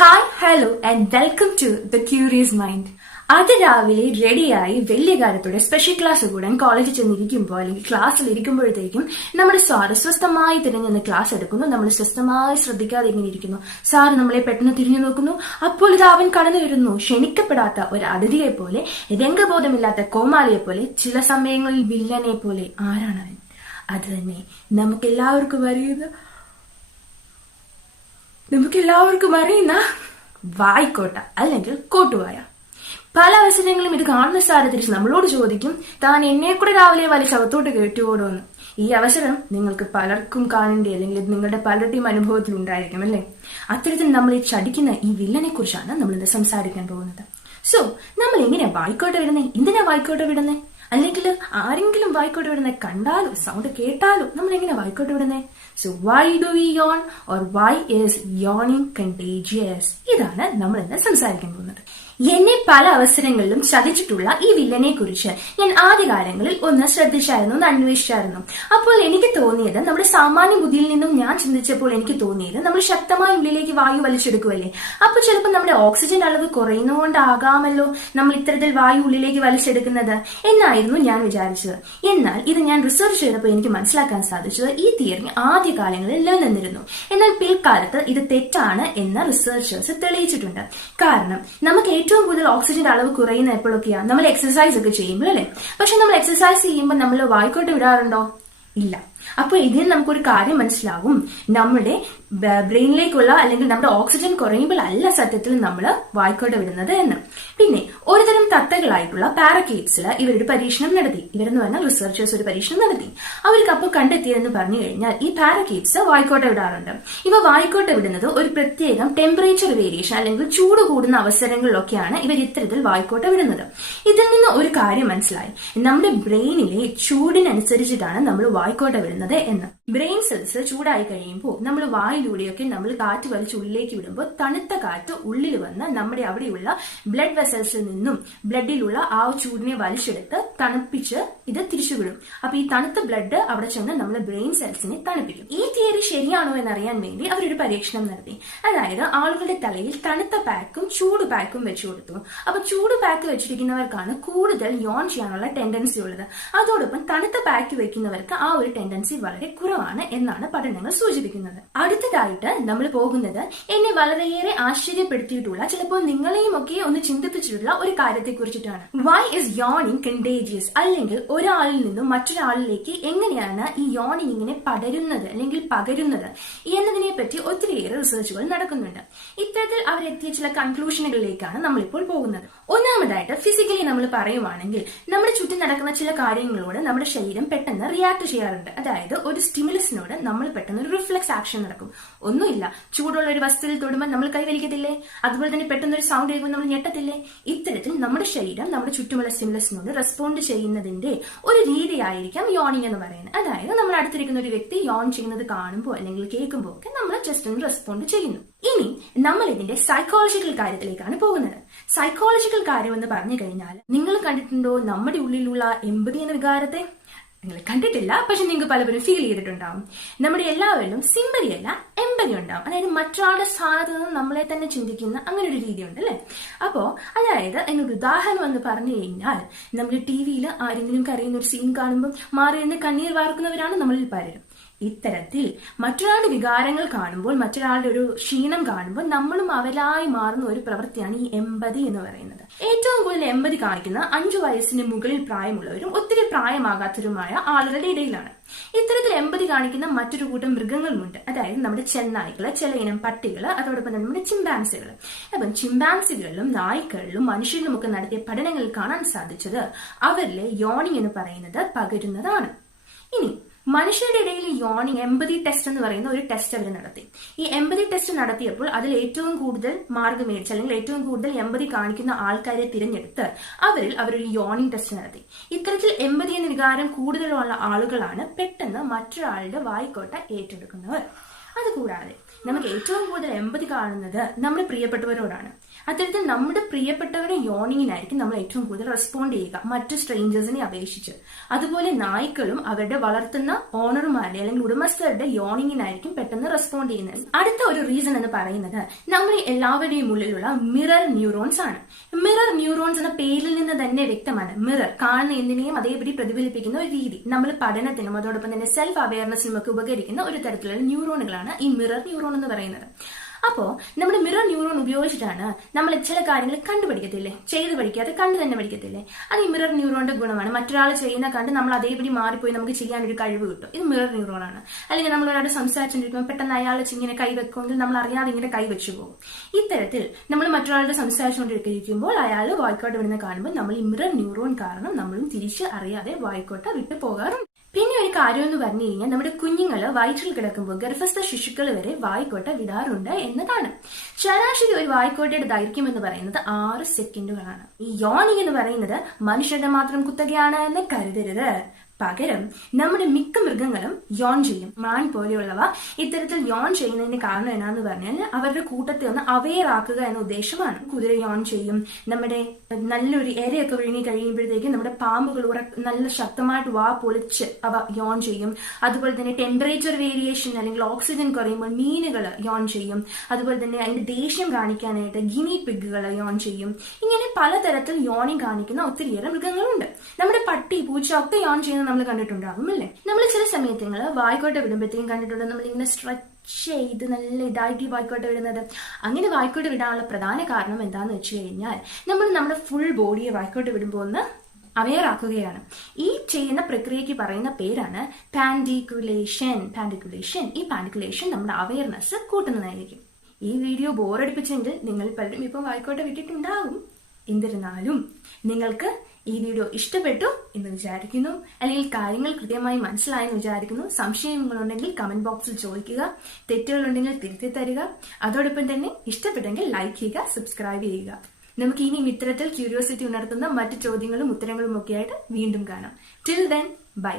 Hi hello and welcome to the curious mind. അത് രാവിലെ റെഡിയായി വലിയ കാര്യത്തോടെ സ്പെഷ്യൽ ക്ലാസ് കൂടാൻ കോളേജിൽ ചെന്നിരിക്കുമ്പോൾ അല്ലെങ്കിൽ ക്ലാസ്സിൽ ഇരിക്കുമ്പോഴത്തേക്കും നമ്മുടെ സാറ് സ്വസ്ഥമായി തിരിഞ്ഞെന്ന് ക്ലാസ് എടുക്കുന്നു. നമ്മൾ സ്വസ്ഥമായി ശ്രദ്ധിക്കാതെ ഇങ്ങനെ ഇരിക്കുന്നു. സാറ് നമ്മളെ പെട്ടെന്ന് തിരിഞ്ഞു നോക്കുന്നു. അപ്പോൾ ഇത് അവൻ കടന്നു വരുന്നു. ക്ഷണിക്കപ്പെടാത്ത ഒരു അതിഥിയെ പോലെ, രംഗബോധമില്ലാത്ത കോമാളിയെ പോലെ, ചില സമയങ്ങളിൽ വില്ലനെ പോലെ. ആരാണ് അവൻ? അത് തന്നെ നമുക്കെല്ലാവർക്കും അറിയുന്ന വായിക്കോട്ട അല്ലെങ്കിൽ കോട്ടുവായ. പല അവസരങ്ങളും ഇത് കാണുന്ന സാറ് തിരിച്ച് നമ്മളോട് ചോദിക്കും, താൻ എന്നെ കൂടെ രാവിലെ വലിയ ശവത്തോട്ട് കേട്ടുപോടുമെന്ന്. ഈ അവസരം നിങ്ങൾക്ക് പലർക്കും കാണേണ്ടി അല്ലെങ്കിൽ നിങ്ങളുടെ പലരുടെയും അനുഭവത്തിൽ ഉണ്ടായിരിക്കും അല്ലേ? അത്തരത്തിൽ നമ്മൾ ഈ ചടിക്കുന്ന ഈ വില്ലനെ കുറിച്ചാണ് നമ്മൾ ഇന്ന് സംസാരിക്കാൻ പോകുന്നത്. സോ നമ്മൾ എങ്ങനെയാ വായിക്കോട്ട വിടുന്നേ? എന്തിനാ വായിക്കോട്ട വിടുന്നേ? അല്ലെങ്കിൽ ആരെങ്കിലും വായിക്കോട്ട വിടുന്നേ കണ്ടാലും സൗണ്ട് കേട്ടാലും നമ്മൾ എങ്ങനെ വായിക്കോട്ട വിടുന്നേ? So why do we yawn or why is yawning contagious? ഇതാണ് നമ്മൾ ഇന്ന് സംസാരിക്കാൻ പോകുന്നത്. എന്നെ പല അവസരങ്ങളിലും ചതിച്ചിട്ടുള്ള ഈ വില്ലനെ കുറിച്ച് ഞാൻ ആദ്യകാലങ്ങളിൽ ഒന്ന് ശ്രദ്ധിച്ചായിരുന്നു, ഒന്ന് അന്വേഷിച്ചായിരുന്നു. അപ്പോൾ എനിക്ക് തോന്നിയത്, നമ്മുടെ സാമാന്യ ബുദ്ധിയിൽ നിന്നും ഞാൻ ചിന്തിച്ചപ്പോൾ എനിക്ക് തോന്നിയത്, നമ്മൾ ശക്തമായി ഉള്ളിലേക്ക് വായു വലിച്ചെടുക്കുമല്ലേ, അപ്പോൾ ചിലപ്പോൾ നമ്മുടെ ഓക്സിജൻ അളവ് കുറയുന്നതുകൊണ്ടാകാമല്ലോ നമ്മൾ ഇത്തരത്തിൽ വായു ഉള്ളിലേക്ക് വലിച്ചെടുക്കുന്നത് എന്നായിരുന്നു ഞാൻ വിചാരിച്ചത്. എന്നാൽ ഇത് ഞാൻ റിസർച്ച് ചെയ്തപ്പോൾ എനിക്ക് മനസ്സിലാക്കാൻ സാധിച്ചത് ഈ തിയറി ആദ്യകാലങ്ങളിൽ നിലനിന്നിരുന്നു. എന്നാൽ പിൽക്കാലത്ത് ഇത് തെറ്റാണ് എന്ന് റിസർച്ചേഴ്സ് തെളിയിച്ചിട്ടുണ്ട്. കാരണം നമുക്ക് ഏറ്റവും കൂടുതൽ ഓക്സിജന്റെ അളവ് കുറയുന്ന എപ്പോഴൊക്കെയാണ്? നമ്മൾ എക്സസൈസ് ഒക്കെ ചെയ്യുമ്പോൾ അല്ലെ. പക്ഷെ നമ്മൾ എക്സസൈസ് ചെയ്യുമ്പോൾ നമ്മൾ വായിക്കോട്ട് വിടാറുണ്ടോ? ഇല്ല. അപ്പോൾ ഇതിൽ നമുക്കൊരു കാര്യം മനസ്സിലാവും, നമ്മുടെ ബ്രെയിനിലേക്കുള്ള അല്ലെങ്കിൽ നമ്മുടെ ഓക്സിജൻ കുറയുമ്പോൾ അല്ല സത്യത്തിൽ നമ്മൾ വായിക്കോട്ട വിടുന്നത് എന്ന്. പിന്നെ ഒരുതരം തത്തകളായിട്ടുള്ള പാരക്കീറ്റ്സിൽ ഇവരൊരു പരീക്ഷണം നടത്തി. ഇവരെന്ന് പറഞ്ഞാൽ റിസർച്ചേഴ്സ് ഒരു പരീക്ഷണം നടത്തി. അവർക്ക് അപ്പോൾ കണ്ടെത്തിയതെന്ന് പറഞ്ഞു കഴിഞ്ഞാൽ ഈ പാരക്കീറ്റ്സ് വായിക്കോട്ട വിടാറുണ്ട്. ഇവ വായിക്കോട്ട വിടുന്നത് ഒരു പ്രത്യേകം ടെമ്പറേച്ചർ വേരിയേഷൻ അല്ലെങ്കിൽ ചൂട് കൂടുന്ന അവസരങ്ങളിലൊക്കെയാണ് ഇവർ ഇത്തരത്തിൽ വായിക്കോട്ട വിടുന്നത്. ഇതിൽ നിന്ന് ഒരു കാര്യം മനസ്സിലായി, നമ്മുടെ ബ്രെയിനിലെ ചൂടിനനുസരിച്ചിട്ടാണ് നമ്മൾ വായിക്കോട്ട വിടുന്നത് എന്ന്. ബ്രെയിൻ സെൽസ് ചൂടായി കഴിയുമ്പോൾ നമ്മൾ വായിലൂടെയൊക്കെ നമ്മൾ കാറ്റ് വലിച്ച് ഉള്ളിലേക്ക് വിടുമ്പോൾ തണുത്ത കാറ്റ് ഉള്ളിൽ വന്ന് നമ്മുടെ അവിടെയുള്ള ബ്ലഡ് വെസൽസിൽ നിന്നും ബ്ലഡിലുള്ള ആ ചൂടിനെ വലിച്ചെടുത്ത് തണുപ്പിച്ച് ഇത് തിരിച്ചുവിടും. അപ്പൊ ഈ തണുത്ത ബ്ലഡ് അവിടെ ചെന്ന് നമ്മുടെ ബ്രെയിൻ സെൽസിനെ തണുപ്പിക്കും. ഈ തിയറി ശരിയാണോ എന്നറിയാൻ വേണ്ടി അവരൊരു പരീക്ഷണം നടത്തി. അതായത് ആളുകളുടെ തലയിൽ തണുത്ത പാക്കും ചൂട് പാക്കും വെച്ചു കൊടുത്തു. അപ്പൊ ചൂട് പാക്ക് വെച്ചിരിക്കുന്നവർക്കാണ് കൂടുതൽ യോൺ ചെയ്യാനുള്ള ടെൻഡൻസി ഉള്ളത്. അതോടൊപ്പം തണുത്ത പാക്ക് വെക്കുന്നവർക്ക് ആ ഒരു ടെൻഡൻസി വളരെ കുറവാണ് എന്നാണ് പഠനങ്ങൾ സൂചിപ്പിക്കുന്നത്. അടുത്തതായിട്ട് നമ്മൾ പോകുന്നത് എന്നെ വളരെയേറെ ആശ്ചര്യപ്പെടുത്തിയിട്ടുള്ള, ചിലപ്പോൾ നിങ്ങളെയും ഒക്കെ ഒന്ന് ചിന്തിപ്പിച്ചിട്ടുള്ള ഒരു കാര്യത്തെ കുറിച്ചിട്ടാണ്. Why is yawning contagious? അല്ലെങ്കിൽ ഒരാളിൽ നിന്നും മറ്റൊരാളിലേക്ക് എങ്ങനെയാണ് ഈ യോണിങ് ഇങ്ങനെ പടരുന്നത് അല്ലെങ്കിൽ പകരുന്നത് എന്നതിനെ പറ്റി ഒത്തിരിയേറെ റിസർച്ചുകൾ നടക്കുന്നുണ്ട്. ഇത്തരത്തിൽ അവരെത്തിയ ചില കൺക്ലൂഷനുകളിലേക്കാണ് നമ്മളിപ്പോൾ പോകുന്നത്. ഒന്നാമതായിട്ട് ഫിസിക്കലി നമ്മൾ പറയുവാണെങ്കിൽ നമ്മുടെ ചുറ്റും നടക്കുന്ന ചില കാര്യങ്ങളോട് നമ്മുടെ ശരീരം പെട്ടെന്ന് റിയാക്ട് ചെയ്യാറുണ്ട്. അതായത് ഒരു സ്റ്റിമുലസിനോട് നമ്മൾ പെട്ടെന്ന് ഒരു റിഫ്ലെക്സ് ആക്ഷൻ നടക്കും. ഒന്നുമില്ല, ചൂടുള്ള ഒരു വസ്തുവിൽ തൊടുമ്പോൾ നമ്മൾ കൈവലിക്കത്തില്ലേ? അതുപോലെ തന്നെ പെട്ടെന്ന് ഒരു സൗണ്ട് കേൾക്കുമ്പോൾ നമ്മൾ ഞെട്ടത്തില്ലേ? ഇത്തരത്തിൽ നമ്മുടെ ശരീരം നമ്മുടെ ചുറ്റുമുള്ള സ്റ്റിമുലസിനോട് റെസ്പോണ്ട് ചെയ്യുന്നതിന്റെ ഒരു രീതിയായിരിക്കാം യോണിങ് എന്ന് പറയുന്നത്. അതായത് നമ്മൾ അടുത്തിരിക്കുന്ന ഒരു വ്യക്തി യോൺ ചെയ്യുന്നത് കാണുമ്പോൾ അല്ലെങ്കിൽ കേൾക്കുമ്പോൾ ഒക്കെ നമ്മൾ ജസ്റ്റ് ഒന്ന് റെസ്പോണ്ട് ചെയ്യുന്നു. ഇനി നമ്മൾ ഇതിന്റെ സൈക്കോളജിക്കൽ കാര്യത്തിലേക്കാണ് പോകുന്നത്. സൈക്കോളജിക്കൽ കാര്യം എന്ന് പറഞ്ഞു കഴിഞ്ഞാൽ, നിങ്ങൾ കണ്ടിട്ടുണ്ടോ നമ്മുടെ ഉള്ളിലുള്ള എമ്പതി എന്ന വികാരത്തെ? നിങ്ങൾ കണ്ടിട്ടില്ല, പക്ഷെ നിങ്ങൾക്ക് പലപ്പോഴും ഫീൽ ചെയ്തിട്ടുണ്ടാവും. നമ്മുടെ എല്ലാവരിലും സിമ്പതി അല്ല എമ്പതി ഉണ്ടാവും. അതായത് മറ്റൊരാളുടെ സ്ഥാനത്ത് നിന്ന് നമ്മളെ തന്നെ ചിന്തിക്കുന്ന അങ്ങനെ ഒരു രീതി ഉണ്ട് അല്ലെ. അപ്പോ അതായത് അതിനൊരു ഉദാഹരണം എന്ന് പറഞ്ഞു കഴിഞ്ഞാൽ, നമ്മൾ ടിവിയിൽ ആരെങ്കിലും കരയുന്ന ഒരു സീൻ കാണുമ്പോൾ മാറി നിന്ന് കണ്ണീർ വാർക്കുന്നവരാണ് നമ്മളിൽ പലരും. ഇത്തരത്തിൽ മറ്റൊരാളുടെ വികാരങ്ങൾ കാണുമ്പോൾ, മറ്റൊരാളുടെ ഒരു ക്ഷീണം കാണുമ്പോൾ നമ്മളും അവരായി മാറുന്ന ഒരു പ്രവൃത്തിയാണ് ഈ എമ്പതി എന്ന് പറയുന്നത്. ഏറ്റവും കൂടുതൽ എമ്പതി കാണിക്കുന്ന 5 വയസ്സിന് മുകളിൽ പ്രായമുള്ളവരും ഒത്തിരി പ്രായമാകാത്തവരുമായ ആളുകളുടെ ഇടയിലാണ്. ഇത്തരത്തിൽ എമ്പതി കാണിക്കുന്ന മറ്റൊരു കൂട്ടം മൃഗങ്ങളുമുണ്ട്. അതായത് നമ്മുടെ ചെന്നായ്ക്കള്, ചില ഇനം പട്ടികള്, അതോടൊപ്പം തന്നെ നമ്മുടെ ചിമ്പാൻസികൾ. അപ്പം ചിമ്പാൻസികളിലും നായ്ക്കളിലും മനുഷ്യരിലും ഒക്കെ നടത്തിയ പഠനങ്ങളിൽ കാണാൻ സാധിച്ചത് അവരിലെ യോണിങ് എന്ന് പറയുന്നത് പകരുന്നതാണ്. ഇനി മനുഷ്യരുടെ ഇടയിൽ യോണിങ് എമ്പതി ടെസ്റ്റ് എന്ന് പറയുന്ന ഒരു ടെസ്റ്റ് അവർ നടത്തി. ഈ എമ്പതി ടെസ്റ്റ് നടത്തിയപ്പോൾ അതിൽ ഏറ്റവും കൂടുതൽ മാർക്ക് മേടിച്ച് അല്ലെങ്കിൽ ഏറ്റവും കൂടുതൽ എമ്പതി കാണിക്കുന്ന ആൾക്കാരെ തിരഞ്ഞെടുത്ത് അവരൊരു യോണിങ് ടെസ്റ്റ് നടത്തി. ഇത്തരത്തിൽ എമ്പതി എന്ന വികാരം കൂടുതലുള്ള ആളുകളാണ് പെട്ടെന്ന് മറ്റൊരാളുടെ വായിക്കോട്ട ഏറ്റെടുക്കുന്നവർ. അതുകൂടാതെ നമുക്ക് ഏറ്റവും കൂടുതൽ എമ്പതി കാണുന്നത് നമ്മുടെ പ്രിയപ്പെട്ടവരോടാണ്. അത്തരത്തിൽ നമ്മുടെ പ്രിയപ്പെട്ടവരുടെ യോണിങ്ങിനായിരിക്കും നമ്മൾ ഏറ്റവും കൂടുതൽ റെസ്പോണ്ട് ചെയ്യുക മറ്റു സ്ട്രേഞ്ചേഴ്സിനെ അപേക്ഷിച്ച്. അതുപോലെ നായ്ക്കളും അവരുടെ വളർത്തുന്ന ഓണർമാരുടെ അല്ലെങ്കിൽ ഉടമസ്ഥരുടെ യോണിങ്ങിനായിരിക്കും പെട്ടെന്ന് റെസ്പോണ്ട് ചെയ്യുന്നത്. അടുത്ത ഒരു റീസൺ എന്ന് പറയുന്നത് നമ്മൾ എല്ലാവരുടെയും ഉള്ളിലുള്ള മിറർ ന്യൂറോൺസ് ആണ്. മിറർ ന്യൂറോൺസ് എന്ന പേരിൽ നിന്ന് തന്നെ വ്യക്തമാണ്. മിറർ കാണുന്ന എന്തിനേയും അതേപടി പ്രതിഫലിപ്പിക്കുന്ന ഒരു രീതി. നമ്മൾ പഠനത്തിനും അതോടൊപ്പം തന്നെ സെൽഫ് അവയർനെസ്സിനും ഒക്കെ ഉപകരിക്കുന്ന ഒരു തരത്തിലുള്ള ന്യൂറോണുകളാണ് ഈ മിറർ ന്യൂറോൺ എന്ന് പറയുന്നത്. അപ്പോ നമ്മുടെ മിറർ ന്യൂറോൺ ഉപയോഗിച്ചിട്ടാണ് നമ്മൾ ചില കാര്യങ്ങൾ കണ്ടുപഠിക്കത്തില്ലേ, ചെയ്ത് പഠിക്കാതെ കണ്ടു തന്നെ പഠിക്കത്തില്ലേ. അത് ഈ മിറർ ന്യൂറോണിന്റെ ഗുണമാണ്. മറ്റൊരാൾ ചെയ്യുന്ന കണ്ട് നമ്മൾ അതേപടി മാറിപ്പോയി നമുക്ക് ചെയ്യാനൊരു കഴിവ് കിട്ടും. ഇത് മിറർ ന്യൂറോൺ ആണ്. അല്ലെങ്കിൽ നമ്മൾ ഒരാൾ സംസാരിച്ചിരിക്കുമ്പോൾ പെട്ടെന്ന് അയാൾ ഇങ്ങനെ കൈവെക്കുമെങ്കിൽ നമ്മൾ അറിയാതെ ഇങ്ങനെ കൈവച്ചു പോകും. ഇത്തരത്തിൽ നമ്മൾ മറ്റൊരാളുടെ സംസാരിച്ചുകൊണ്ടിരിക്കുമ്പോൾ അയാൾ വായിക്കോട്ടെ വിടുന്ന കാണുമ്പോൾ നമ്മൾ ഈ മിറർ ന്യൂറോൺ കാരണം നമ്മളും തിരിച്ച് അറിയാതെ വായിക്കോട്ടെ വിട്ടു പോകാറുണ്ട്. പിന്നെ ഒരു കാര്യം എന്ന് പറഞ്ഞു കഴിഞ്ഞാൽ നമ്മുടെ കുഞ്ഞുങ്ങള് വയറ്റിൽ കിടക്കുമ്പോൾ ഗർഭസ്ഥ ശിശുക്കൾ വരെ വായിക്കോട്ട വിടാറുണ്ട് എന്നതാണ്. ശരാശരി ഒരു വായിക്കോട്ടയുടെ ദൈർഘ്യം എന്ന് പറയുന്നത് 6 സെക്കൻഡുകളാണ്. ഈ യോണിംഗ് എന്ന് പറയുന്നത് മനുഷ്യരുടെ മാത്രം കുത്തകയാണ് എന്ന് കരുതരുത്. പകരം നമ്മുടെ മിക്ക മൃഗങ്ങളും യോൺ ചെയ്യും. മാൻ പോലെയുള്ളവ ഇത്തരത്തിൽ യോൺ ചെയ്യുന്നതിന്റെ കാരണം എന്നാന്ന് പറഞ്ഞാൽ അവരുടെ കൂട്ടത്തെ ഒന്ന് അവെയർ ആക്കുക എന്ന ഉദ്ദേശമാണ്. കുതിര യോൺ ചെയ്യും. നമ്മുടെ നല്ലൊരു ഇരയൊക്കെ വിഴുങ്ങി കഴിയുമ്പോഴത്തേക്കും നമ്മുടെ പാമ്പുകൾ നല്ല ശക്തമായിട്ട് വാ പൊളിച്ച് അവ യോൺ ചെയ്യും. അതുപോലെ തന്നെ ടെമ്പറേച്ചർ വേരിയേഷൻ അല്ലെങ്കിൽ ഓക്സിജൻ കുറയുമ്പോൾ മീനുകൾ യോൺ ചെയ്യും. അതുപോലെ തന്നെ അതിന്റെ ദേഷ്യം കാണിക്കാനായിട്ട് ഗിനി പിഗുകൾ യോൺ ചെയ്യും. ഇങ്ങനെ പലതരത്തിൽ യോണിങ് കാണിക്കുന്ന ഒത്തിരിയേറെ മൃഗങ്ങളുണ്ട്. നമ്മുടെ പട്ടി പൂച്ച ഒക്കെ യോൺ ചെയ്യുന്ന നമ്മൾ കണ്ടിട്ടുണ്ടാകും അല്ലേ. നമ്മൾ ചില സമയത്ത് വായിക്കോട്ട വിടുമ്പോഴത്തേക്കും കണ്ടിട്ടുണ്ട് നമ്മളിങ്ങനെ സ്ട്രെച്ച് ചെയ്ത് നല്ല ഇതായിട്ട് വായിക്കോട്ട വിടുന്നത്. അങ്ങനെ വായിക്കോട്ട വിടാനുള്ള പ്രധാന കാരണം എന്താണെന്ന് വെച്ച് കഴിഞ്ഞാൽ നമ്മൾ നമ്മുടെ ഫുൾ ബോഡിയെ വായിക്കോട്ട വിടുമ്പോൾ ഒന്ന് അവെയർ ആക്കുകയാണ്. ഈ ചെയ്യുന്ന പ്രക്രിയയ്ക്ക് പറയുന്ന പേരാണ് പാൻഡിക്കുലേഷൻ. ഈ പാൻഡിക്കുലേഷൻ നമ്മുടെ അവെയർനെസ് കൂട്ടുന്നതായിരിക്കും. ഈ വീഡിയോ ബോറടിപ്പിച്ചെങ്കിൽ നിങ്ങൾ പലരും ഇപ്പം വായിക്കോട്ട വിട്ടിട്ടുണ്ടാകും. എന്നിരുന്നാലും നിങ്ങൾക്ക് ഈ വീഡിയോ ഇഷ്ടപ്പെട്ടു എന്ന് വിചാരിക്കുന്നു, അല്ലെങ്കിൽ കാര്യങ്ങൾ കൃത്യമായി മനസ്സിലായെന്ന് വിചാരിക്കുന്നു. സംശയങ്ങളുണ്ടെങ്കിൽ കമന്റ് ബോക്സിൽ ചോദിക്കുക, തെറ്റുകളുണ്ടെങ്കിൽ തിരുത്തി തരിക. അതോടൊപ്പം തന്നെ ഇഷ്ടപ്പെട്ടെങ്കിൽ ലൈക്ക് ചെയ്യുക, സബ്സ്ക്രൈബ് ചെയ്യുക. നമുക്ക് ഇനിയും ഇത്തരത്തിൽ ക്യൂരിയോസിറ്റി ഉണർത്തുന്ന മറ്റു ചോദ്യങ്ങളും ഉത്തരങ്ങളും ഒക്കെ ആയിട്ട് വീണ്ടും കാണാം. Till then bye.